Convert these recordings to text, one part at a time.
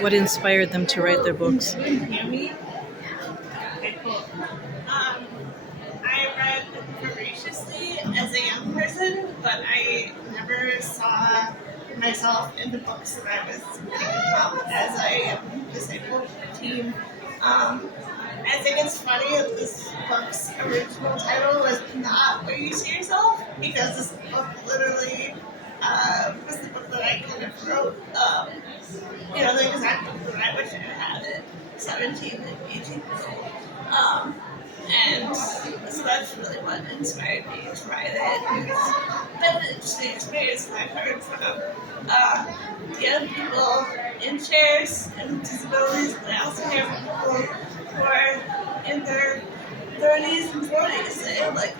What inspired them to write their books? Can you hear me? Okay, cool. I read voraciously as a young person, but I never saw myself in the books that I was picking up as a disabled teen. I think it's funny that this book's original title was not Where You See Yourself, because this book literally was the book that I kind of wrote, the exact book that I wish I had at 17 and 18 years old. And so that's really what inspired me to write it. It's been an interesting experience. I've heard from young people in chairs and disabilities, but I also hear from people who are in their 30s and 40s say, like,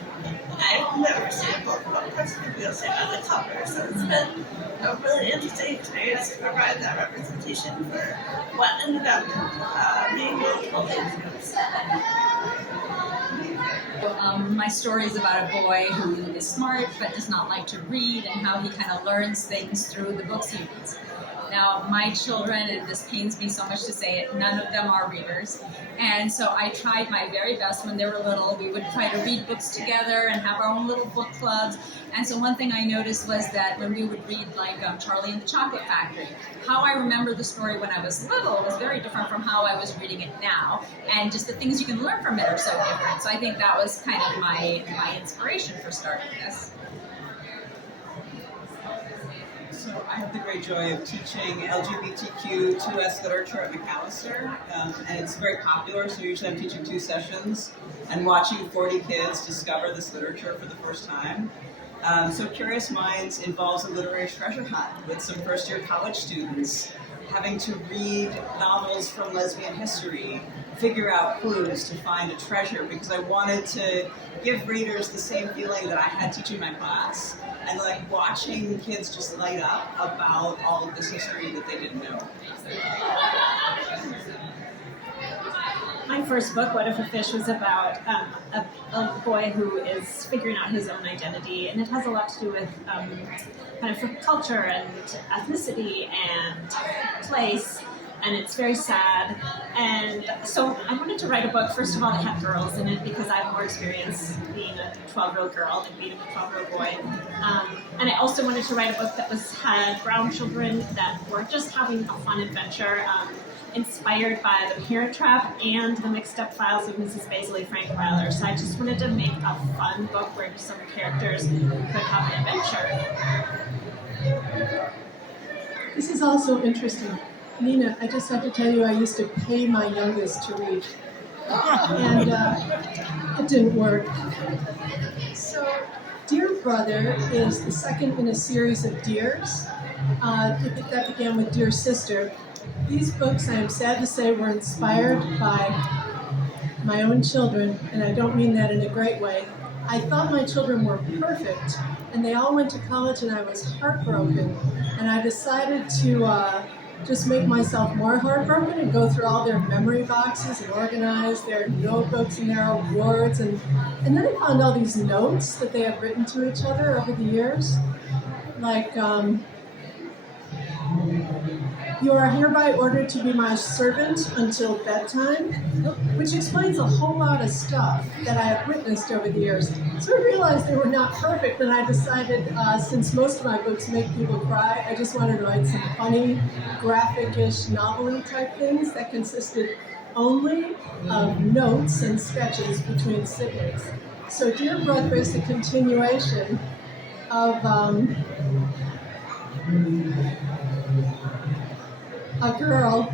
I've never seen a book about a person who feels seen on the cover. So it's been a really interesting experience to provide that representation for what ended up being multiple things. My story is about a boy who is smart but does not like to read, and how he kind of learns things through the books he reads. Now, my children, and this pains me so much to say it, none of them are readers. And so I tried my very best when they were little. We would try to read books together and have our own little book clubs. And so one thing I noticed was that when we would read like Charlie and the Chocolate Factory, how I remember the story when I was little was very different from how I was reading it now. And just the things you can learn from it are so different. So I think that was kind of my inspiration for starting this. So I have the great joy of teaching LGBTQ2S literature at McAllister, and it's very popular, so usually I'm teaching 2 sessions and watching 40 kids discover this literature for the first time. So Curious Minds involves a literary treasure hunt with some first-year college students having to read novels from lesbian history, figure out clues to find a treasure, because I wanted to give readers the same feeling that I had teaching my class, and like watching kids just light up about all of this history that they didn't know. My first book, What If a Fish, was about a boy who is figuring out his own identity, and it has a lot to do with kind of culture and ethnicity and place, and it's very sad. And so I wanted to write a book, first of all, that had girls in it, because I have more experience being a 12-year-old girl than being a 12-year-old boy. And I also wanted to write a book that had brown children that were just having a fun adventure, inspired by The Parent Trap and The Mixed Up Files of Mrs. Baisley Frankweiler. So I just wanted to make a fun book where some characters could have an adventure. This is also interesting. Nina, I just have to tell you, I used to pay my youngest to read, and it didn't work. So, Dear Brother is the second in a series of Dears. That began with Dear Sister. These books, I am sad to say, were inspired by my own children, and I don't mean that in a great way. I thought my children were perfect, and they all went to college, and I was heartbroken, and I decided to just make myself more heartbroken and go through all their memory boxes and organize their notebooks and their awards. And then I found all these notes that they had written to each other over the years. Like, you are hereby ordered to be my servant until bedtime, which explains a whole lot of stuff that I have witnessed over the years. So I realized they were not perfect, and I decided, since most of my books make people cry, I just wanted to write some funny, graphic-ish, novel-y type things that consisted only of notes and sketches between siblings. So Dear Brother is the continuation of a girl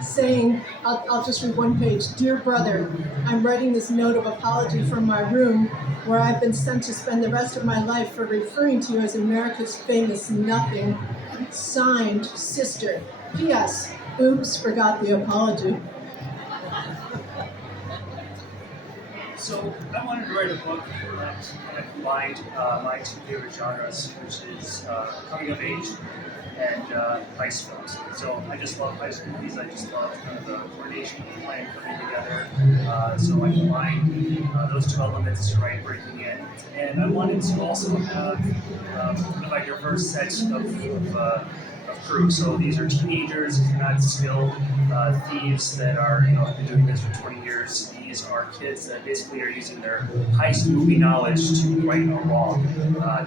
saying, I'll just read one page. Dear Brother, I'm writing this note of apology from my room where I've been sent to spend the rest of my life for referring to you as America's famous nothing. Signed, Sister. P.S. Oops, forgot the apology. So I wanted to write a book that kind of combined my 2 favorite genres, which is coming of age and heist films. So I just love heist movies. I just love kind of the coordination of the plan coming together. So I combined those 2 elements to write Breaking In. And I wanted to also have kind of like your first set of crew. So these are teenagers, not skilled thieves that are, have been doing this for 20 years. These are kids that basically are using their heist movie knowledge to right a wrong,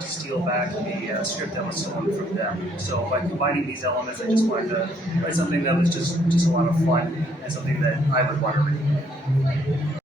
to steal back the script that was stolen from them. So by combining these elements, I just wanted to write something that was just a lot of fun and something that I would want to read.